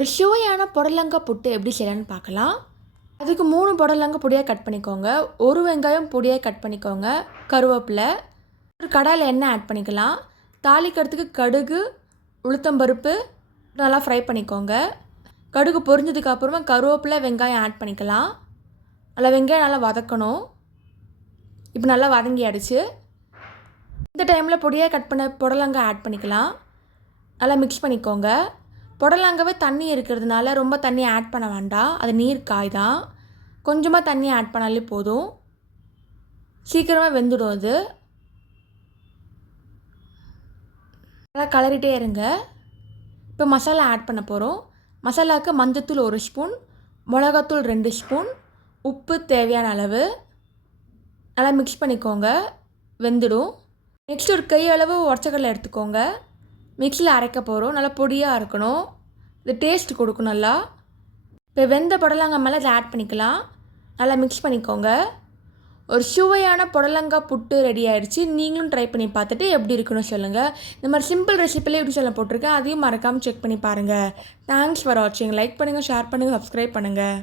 ஒரு சுவையான புடலங்காய் புட்டு எப்படி செய்யலான்னு பார்க்கலாம். அதுக்கு 3 புடலங்காய் பொடியாக கட் பண்ணிக்கோங்க. 1 வெங்காயம் பொடியாக கட் பண்ணிக்கோங்க. கருவேப்பிலை, ஒரு கடாயில் எண்ணெய் ஆட் பண்ணிக்கலாம். தாளிக்கிறதுக்கு கடுகு, உளுத்தம்பருப்பு நல்லா ஃப்ரை பண்ணிக்கோங்க. கடுகு பொரிஞ்சதுக்கப்புறமா கருவேப்பிலை, வெங்காயம் ஆட் பண்ணிக்கலாம். வெங்காயம் நல்லா வதக்கணும். இப்போ நல்லா வதங்கிடுச்சு. இந்த டைமில் பொடியாக கட் பண்ண புடலங்காய் ஆட் பண்ணிக்கலாம். நல்லா மிக்ஸ் பண்ணிக்கோங்க. புடலங்காவே தண்ணி இருக்கிறதுனால ரொம்ப தண்ணி ஆட் பண்ண வேண்டாம். அது நீர் காய் தான். கொஞ்சமாக தண்ணி ஆட் பண்ணாலே போதும். சீக்கிரமாக வெந்துடும் அது. நல்லா கலரிட்டே இருங்க. இப்போ மசாலா ஆட் பண்ண போகிறோம். மசாலாவுக்கு மஞ்சத்தூள் 1 ஸ்பூன், மிளகாத்தூள் 2 ஸ்பூன், உப்பு தேவையான அளவு. நல்லா மிக்ஸ் பண்ணிக்கோங்க. வெந்துடும். நெக்ஸ்ட் ஒரு கை அளவு உடச்சக்கடலை எடுத்துக்கோங்க. மிக்ஸியில் அரைக்க போகிறோம். நல்லா பொடியாக இருக்கணும். இது டேஸ்ட் கொடுக்கும் நல்லா. இப்போ வெந்த புடலங்காய் மேலே இதை ஆட் பண்ணிக்கலாம். நல்லா மிக்ஸ் பண்ணிக்கோங்க. ஒரு சுவையான புடலங்காய் புட்டு ரெடி ஆகிடுச்சு. நீங்களும் ட்ரை பண்ணி பார்த்துட்டு எப்படி இருக்குன்னு சொல்லுங்கள். இந்த மாதிரி சிம்பிள் ரெசிப்பிலே எப்படி சொல்ல போட்டிருக்கேன், அதையும் மறக்காமல் செக் பண்ணி பாருங்கள். தேங்க்ஸ் ஃபார் வாட்சிங். லைக் பண்ணுங்கள், ஷேர் பண்ணுங்கள், சப்ஸ்கிரைப் பண்ணுங்கள்.